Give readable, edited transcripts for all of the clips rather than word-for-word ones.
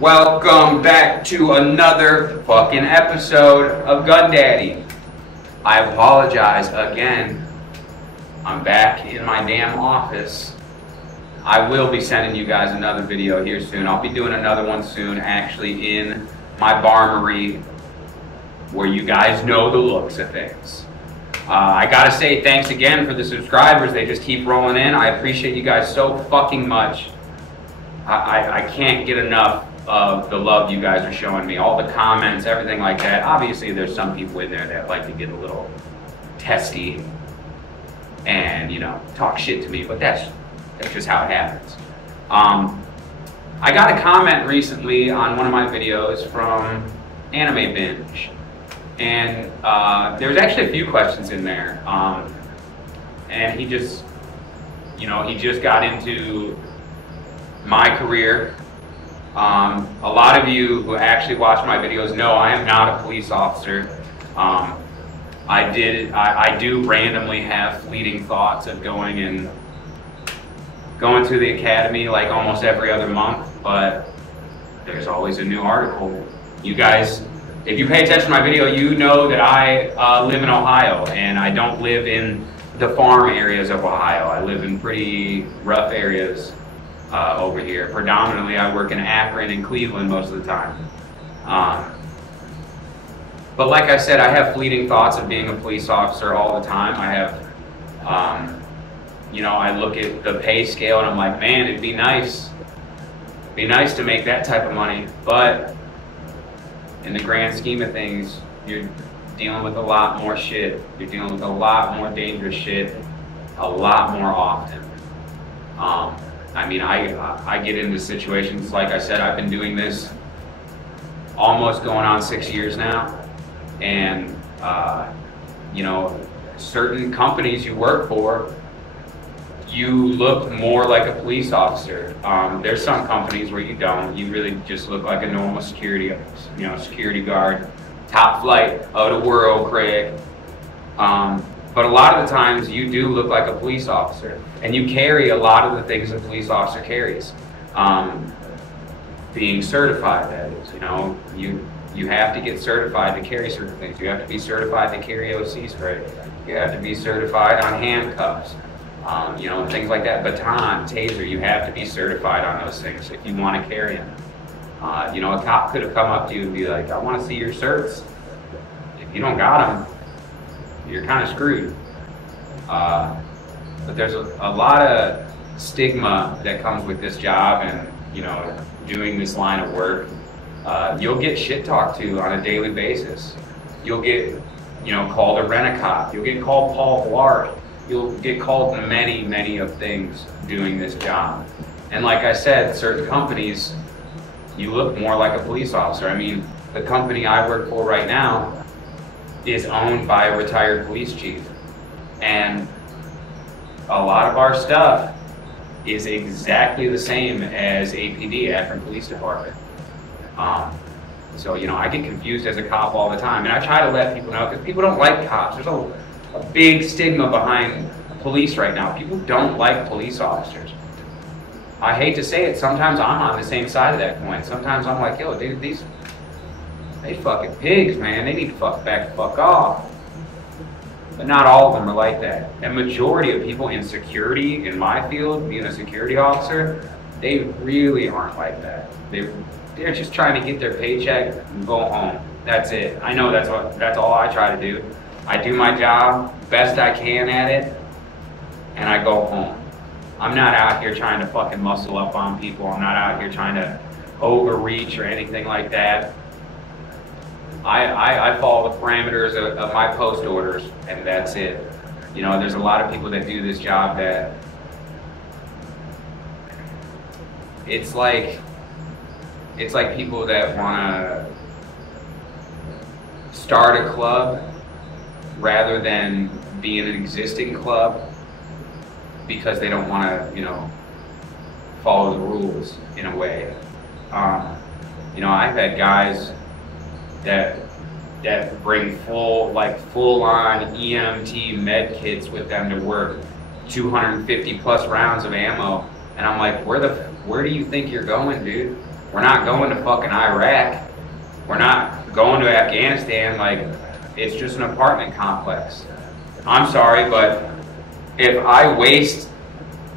Welcome back to another fucking episode of Gun Daddy. I apologize again. I'm back in my damn office. I will be sending you guys another video here soon. I'll be doing another one soon, actually in my barmery, where you guys know the looks of things. I gotta say thanks again for the subscribers. They just keep rolling in. I appreciate you guys so fucking much. I can't get enough of the love you guys are showing me. All the comments, everything like that. Obviously there's some people in there that like to get a little testy and, you know, talk shit to me, but that's just how it happens. I got a comment recently on one of my videos from Anime Binge, and there's actually a few questions in there, and he just got into my career. A lot of you who actually watch my videos know I am not a police officer. I do randomly have fleeting thoughts of going to the academy like almost every other month, but there's always a new article. You guys, if you pay attention to my video, you know that I live in Ohio, and I don't live in the farm areas of Ohio. I live in pretty rough areas over here. Predominantly, I work in Akron and Cleveland most of the time. But like I said, I have fleeting thoughts of being a police officer all the time. I have, I look at the pay scale and I'm like, man, it'd be nice to make that type of money. But in the grand scheme of things, you're dealing with a lot more shit. You're dealing with a lot more dangerous shit a lot more often. I mean, I get into situations, like I said, I've been doing this almost going on 6 years now. And, certain companies you work for, you look more like a police officer. There's some companies where you don't. You really just look like a normal security guard. Top flight of the world, Craig. But a lot of the times you do look like a police officer, and you carry a lot of the things a police officer carries. Being certified, that is, you have to get certified to carry certain things. You have to be certified to carry OC spray. You have to be certified on handcuffs, things like that. Baton, taser, you have to be certified on those things if you want to carry them. A cop could have come up to you and be like, I want to see your certs. If you don't got them, you're kind of screwed. But there's a lot of stigma that comes with this job and, doing this line of work. You'll get shit talked to on a daily basis. You'll get, called a rent-a-cop. You'll get called Paul Blart. You'll get called many, many of things doing this job. And like I said, certain companies, you look more like a police officer. I mean, the company I work for right now is owned by a retired police chief. And a lot of our stuff is exactly the same as APD, Akron Police Department. So, I get confused as a cop all the time. And I try to let people know, because people don't like cops. There's a big stigma behind police right now. People don't like police officers. I hate to say it, sometimes I'm on the same side of that coin. Sometimes I'm like, yo, dude, they fucking pigs, man. They need to fuck off. But not all of them are like that. A majority of people in security, in my field, being a security officer, they really aren't like that. They're just trying to get their paycheck and go home. That's it. I know that's all I try to do. I do my job best I can at it, and I go home. I'm not out here trying to fucking muscle up on people. I'm not out here trying to overreach or anything like that. I follow the parameters of my post orders, and that's it. There's a lot of people that do this job that it's like people that want to start a club rather than be in an existing club because they don't want to, follow the rules in a way. I've had guys that bring full on EMT med kits with them to work, 250 plus rounds of ammo, and I'm like, where do you think you're going, dude? We're not going to fucking Iraq. We're not going to Afghanistan. Like, it's just an apartment complex. I'm sorry, but if I waste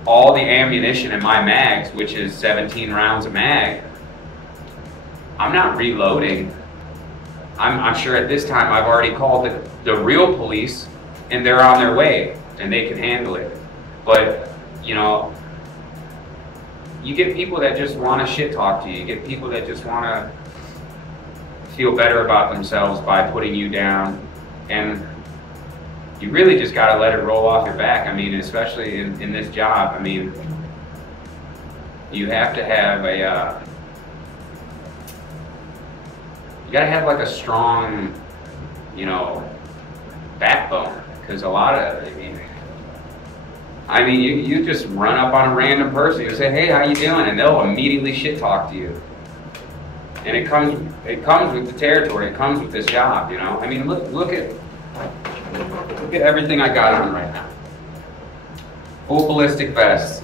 all the ammunition in my mags, which is 17 rounds a mag, I'm not reloading. I'm sure at this time I've already called the real police, and they're on their way, and they can handle it. But, you know, you get people that just want to shit talk to you. You get people that just want to feel better about themselves by putting you down. And you really just got to let it roll off your back. I mean, especially in this job, I mean, you have to have a, you got to have like a strong, you know, backbone. Because a lot of, I mean, you just run up on a random person, you say, hey, how you doing? And they'll immediately shit talk to you. And it comes with the territory, it comes with this job, you know? I mean, look at everything I got on right now. Full ballistic vest,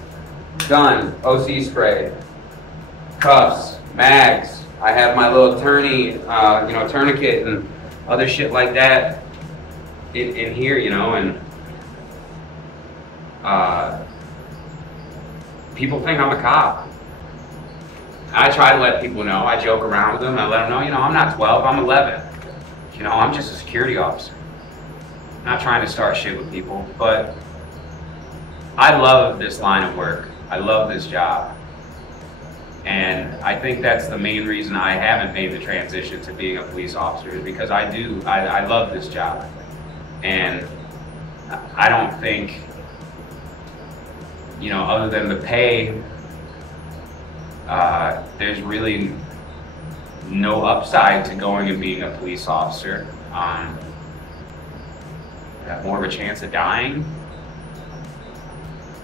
gun, OC spray, cuffs, mags. I have my little tourniquet and other shit like that in here, you know, and people think I'm a cop. I try to let people know. I joke around with them. I let them know, you know, I'm not 12, I'm 11. You know, I'm just a security officer. I'm not trying to start shit with people, but I love this line of work. I love this job. And I think that's the main reason I haven't made the transition to being a police officer, is because I love this job. And I don't think, you know, other than the pay, there's really no upside to going and being a police officer. You have more of a chance of dying,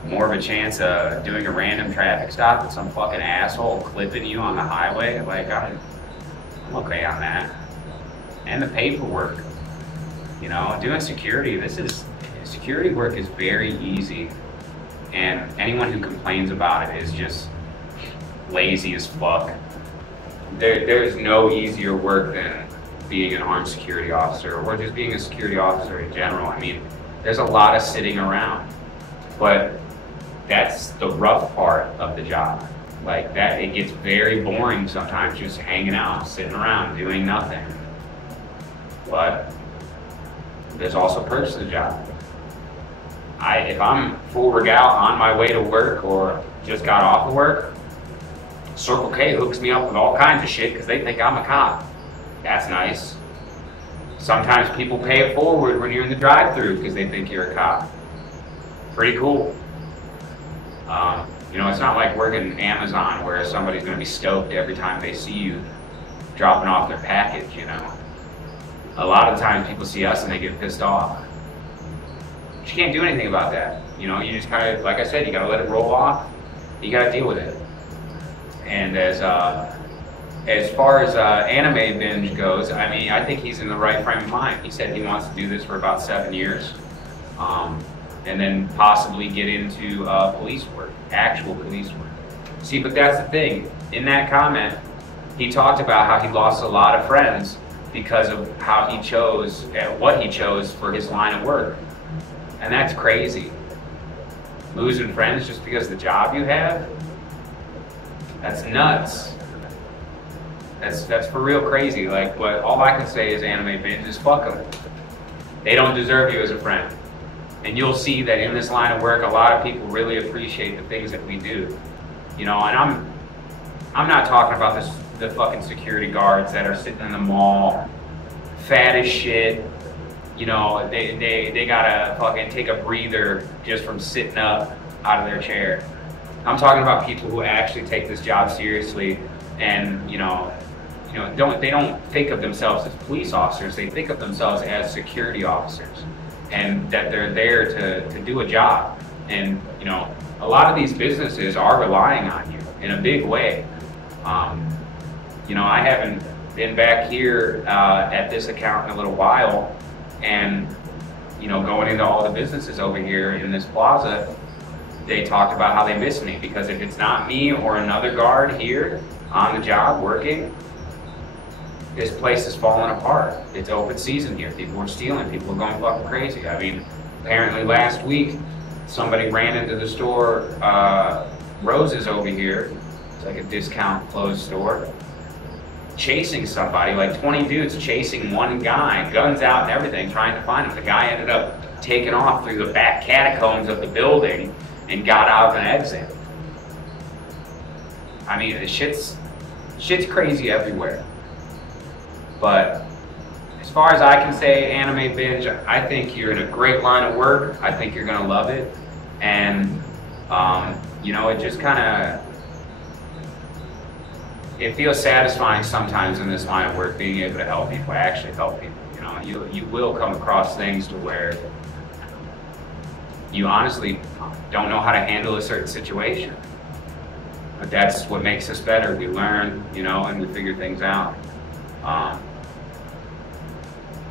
more of a chance of doing a random traffic stop with some fucking asshole clipping you on the highway. Like, I'm okay on that. And the paperwork, you know, doing security, security work is very easy. And anyone who complains about it is just lazy as fuck. There is no easier work than being an armed security officer, or just being a security officer in general. I mean, there's a lot of sitting around, but that's the rough part of the job. Like that, it gets very boring sometimes just hanging out, sitting around, doing nothing. But there's also perks to the job. If I'm full regal on my way to work or just got off of work, Circle K hooks me up with all kinds of shit because they think I'm a cop. That's nice. Sometimes people pay it forward when you're in the drive-thru because they think you're a cop. Pretty cool. You know, it's not like working at Amazon where somebody's going to be stoked every time they see you dropping off their package, you know. A lot of times people see us and they get pissed off. But you can't do anything about that. You know, you just kind of, like I said, you got to let it roll off. You got to deal with it. And as far as anime binge goes, I mean, I think he's in the right frame of mind. He said he wants to do this for about 7 years, and then possibly get into police work, actual police work. See, but that's the thing. In that comment, he talked about how he lost a lot of friends because of how he chose, what he chose for his line of work. And that's crazy. Losing friends just because of the job you have? That's nuts. That's for real crazy. Like, but all I can say is anime binge is fuck them. They don't deserve you as a friend. And you'll see that in this line of work, a lot of people really appreciate the things that we do. You know, and I'm not talking about the fucking security guards that are sitting in the mall, fat as shit. You know, they gotta fucking take a breather just from sitting up out of their chair. I'm talking about people who actually take this job seriously, and they don't think of themselves as police officers. They think of themselves as security officers, and that they're there to do a job. And you know, a lot of these businesses are relying on you in a big way. You know, I haven't been back here at this account in a little while, and you know, going into all the businesses over here in this plaza, they talked about how they miss me, because if it's not me or another guard here, on the job working, this place is falling apart. It's open season here. People are stealing. People are going fucking crazy. I mean, apparently last week, somebody ran into the store, Roses over here. It's like a discount clothes store. Chasing somebody, like 20 dudes chasing one guy, guns out and everything, trying to find him. The guy ended up taking off through the back catacombs of the building and got out of an exit. I mean, the shit's crazy everywhere. But as far as I can say, Anime Binge, I think you're in a great line of work. I think you're gonna love it. And, you know, it just kind of, it feels satisfying sometimes in this line of work, being able to help people, actually help people. You know, you will come across things to where you honestly don't know how to handle a certain situation. But that's what makes us better. We learn, you know, and we figure things out.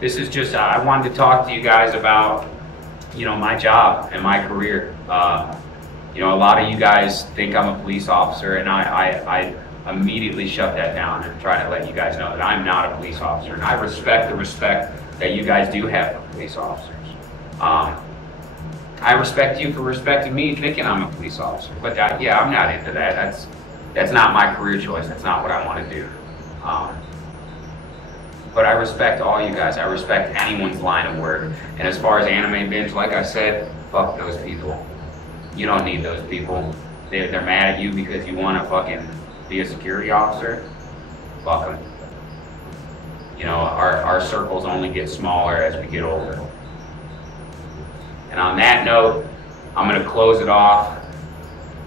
This is just, I wanted to talk to you guys about, you know, my job and my career. You know, a lot of you guys think I'm a police officer, and I immediately shut that down and try to let you guys know that I'm not a police officer. And I respect the respect that you guys do have for police officers. I respect you for respecting me thinking I'm a police officer. But yeah, I'm not into that. That's not my career choice. That's not what I want to do. But I respect all you guys. I respect anyone's line of work. And as far as Anime Binge, like I said, fuck those people. You don't need those people. They're mad at you because you want to fucking be a security officer. Fuck them. You know, our circles only get smaller as we get older. And on that note, I'm going to close it off.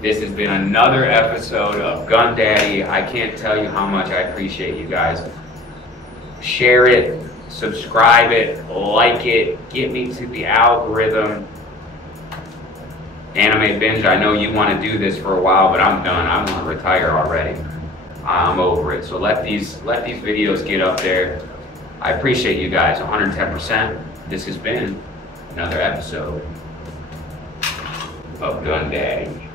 This has been another episode of Gun Daddy. I can't tell you how much I appreciate you guys. Share it, subscribe it, like it, get me to the algorithm. Anime Binge, I know you want to do this for a while, but I'm done. I want to retire already. I'm over it. So let these videos get up there. I appreciate you guys 110%. This has been another episode of Gun Daddy.